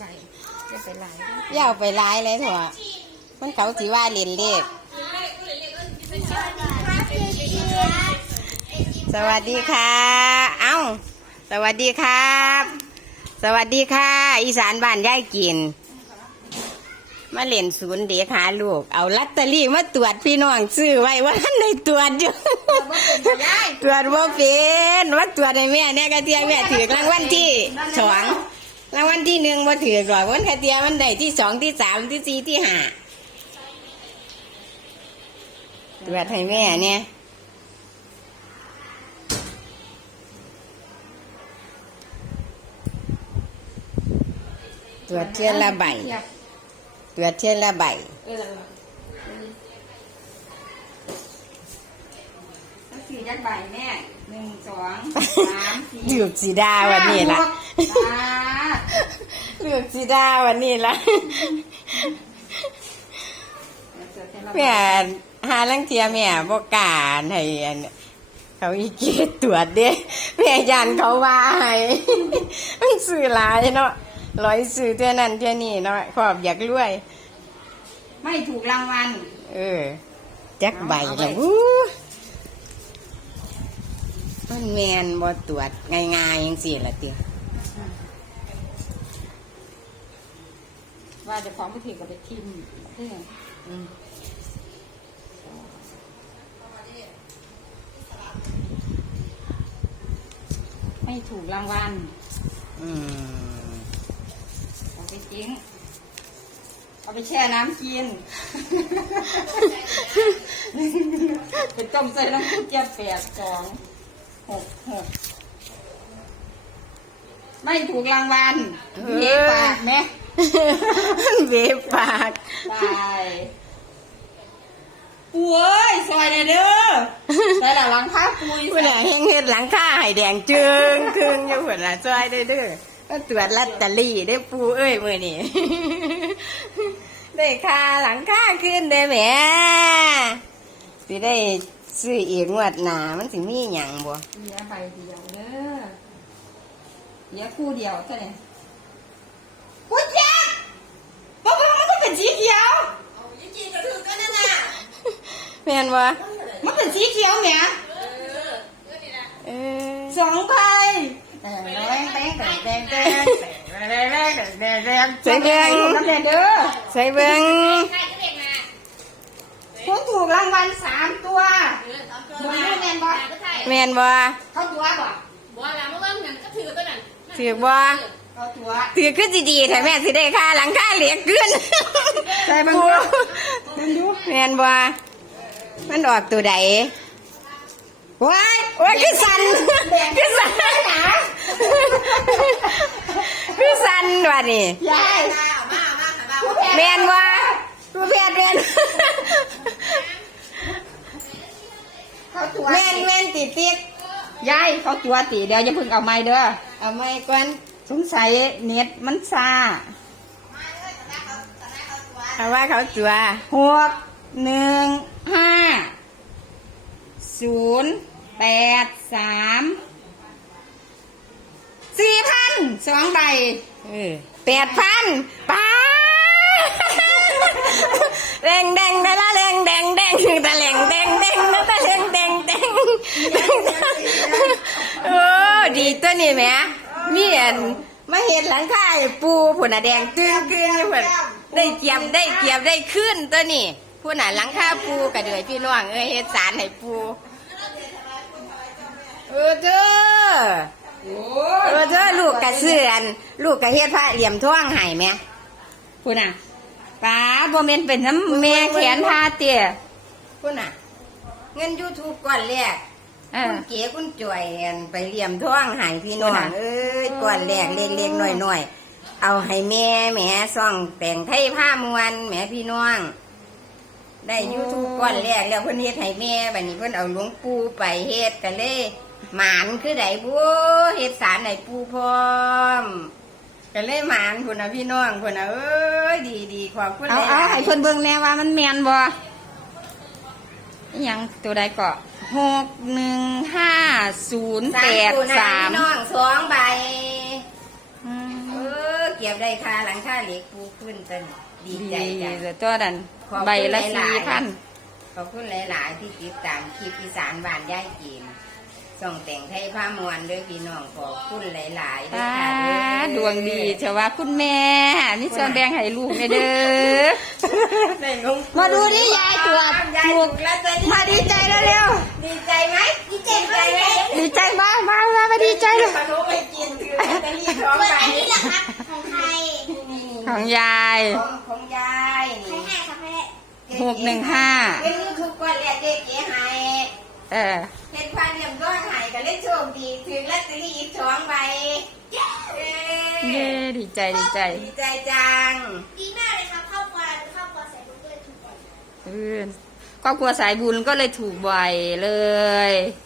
ใบจะไปหลายอย่าเอาไปร้ายเลยเถอะมันเขาสิว่าเล่นเลขสวัสดีค่ะ เอ้า สวัสดีครับ สวัสดีค่ะ อีสานบ้านย่ายกิน มาเล่นศูนย์เด็กหาลูก เอาลัตเตอรี่มาตรวจพี่น้องซื้อไว้ว่าท่านได้ตรวจอยู่ ตรวจว่าเป็นว่าตรวจให้แม่เนี่ยกระเทียมแม่ถือรางวัลที่สอง รางวัลที่หนึ่งว่าถือหรอกวันกระเทียมมันได้ที่สองที่สามที่สี่ที่ห้าตรวจให้แม่เนี่ยตรวจเช่นละใบตรวจเช่นละใบสี่ยัดใบแม่หนึ่งสองสามสี่เลือกสีดาวันนี้ละ ลือกสีดาวันนี้ละเจ็ดแม่หาลังเทียแม่บอกกล้าให้อันเขาอีเกตตรวจเด้แม่ยันเขาว่าให้มันสื่อหลายเนาะร้อยสื่อเท่านั้นเท่านี้เนาะขอบอยากรวย ไม่ถูกรางวัลเออจักใบละอู้มันแมนบ่ตรวจง่ายๆยังสี่ละเตีย ว่าจะฟ้องไปถือกับไปทิมเรื่องอืมไม่ถูกรางวัลอืมเอาไปทิ้งเอาไปแช่น้ำกิน ไปต้มใส่น้ำพุเจียวแปดสองหกหกไม่ถูกรางวัลเย็บปากไหม เบบปากตายปุ้ยซอยเลยเด้อใส่หลังหลังผ้าปุยผู้ใดเฮงเฮ็ดหลังคาให้แดงจึงครึ่งอยู่พุ่นล่ะซอยเด้อเด้อก็ตรวจลอตเตอรี่ได้อปูเอ้ยมื้อนี้ ได้ค่าหลังคาขึ้นได้แหมสิได้ซื้ออีกงวดหน้ามันสิมีหยังบ่เหลือใบเดียวเด้อเหลือคู่เดียวเท่านั้นพูดยากบอกว่ามันก็ เป็นสีเขียวแม่นบ่มันเป็นสีเขียวแหมเออสองใบแต่แดงแดงแดงแดงแดงแดงแดงแดงแดงแดงใส่เบิ่งน้ำแดงเด้อใส่เบิ่งคุณถูกรางวัลสามตัวโดยลูกแมนบอลแม่นบ่เขาตัวบ่บัวลาเมื่อวานนั้นก็ถือตัวนั้นถือบ่ เขาตัวถือขึ้นดีๆแต่แม่สิได้ค่าหลังคาเหลียกขึ้นใส่เบังปูดูเบังดูแม่นบ่มันออกตัวใดว้ายโอ้ยคือสันคือสันคือสันว่ะนี่ยายแม่นบ่รูปแพทย์แม่นเขาตัวแม่นแม่นติดติ๊กยายเขาตัวตีเดี๋ยวอย่าเพิ่งเอาไม้เด้อเอาไม้ก่อน สงสัยเน็ตมันซาเอาว่าเขาตัวหกหนึ่งห้าศูนย์แปดสามสี่พันสองใบเออแปดพันป้าแดงแดงแต่ละแดงแดงแดงตะแหลงแดงแดงตะแหลงแดงแดงโอ้ดีตัวนี้แหม่มี อันมาเห็นหลังคาให้ปูผุนน่ะแดงตึ้งตึ้งอยู่พุ่นได้เกียบได้เกียบได้ขึ้นตัวนี้ผู้น่ะหลังคาปูกระเดือยพี่น้องเอ้ยเฮ็ดสารให้ปูเออเด้อโอ้เออเด้อลูกกระเสื่อนลูกกระเฮ็ดพระเหลี่ยมท่วงให้แหม่คุณอะป้าบ่เมนเป็นน้ำแม่แขนพาเตี้ยพุ่นน่ะ เงิน YouTube ก่อนแรก เอคุอ ณเก๋คุณจ่วยอั่นไปเหลี่ยมท่วงให้พี่น้องพุ่นน่ะเอ้ยก่อนแรกเล็กๆน้อยๆเอาให้แม่แหม่ซ่องแต่งไทยผ้ามวนแหม่พี่น้อง ได้ YouTube ก่อนแรกแล้วเพิ่นเฮ็ดให้แม่บัดนี้เพิ่นเอาหลวงปู่ไปเฮ็ดกันเลยหมานคือไดบ่เฮ็ดสารให้ปู่พร้อมก็เลยหมานพุ่นน่ะพี่น้องพุ่นน่ะเอ้ยดีๆขอบคุณเอาหลเอายๆให้เพิ่นเบิ่งแน่ว่ามันแมนบ่อิหยังตัวใดก็ หกหนึ่งห้าศูนย์แปดตัวนะสามพี่น้องสองใบอืมเออเก็บได้ค่าหลังค่าเหล็กปูขึ้นต้นดีดีใจจ้ะแต่ตัวนั้นขอบคุณใบละหลายๆสี่พันขอบคุณหลาย ๆ ที่ติดตามคลิปอีสานบ้านย่ายกิน ส่งแต่งให้ผ้ามวนด้วยพี่น้องขอบคุณหลายๆด้วยตาค่ะเอดวงดีเชาว่าคุณแม่นี่ส่วนแบ่งให้ลูกแม่เด้อ ได้ลงมาดูดิยายตรวจยายถูถูกกแล้วจะมาดีใจแล้วเร็ว ดีใจไหมดีใจไหมดีใจมากมามามาดีใจเลยขนมไปกินคือลอตเตอรี่ท้องใบอันนี้เหรอครับของใครของยายของของยายใครนี่ให้ครับให้หกหนึ่งห้า เป็นยูทูบก่อนแหละเจ๊เก๋ให้ เออเห็นความเรียบร้อยให้ก็เลยโชคดีถึงลอตเตอรี่อีกสองใบเย้เย้ดีใจดีใจดีใจจังดีมากเลยครับครอบครัวครอบครัวใส่ลูกด้วยทุกคนเออครอบครัวสายบุญก็เลยถูกบ่อยเลยใ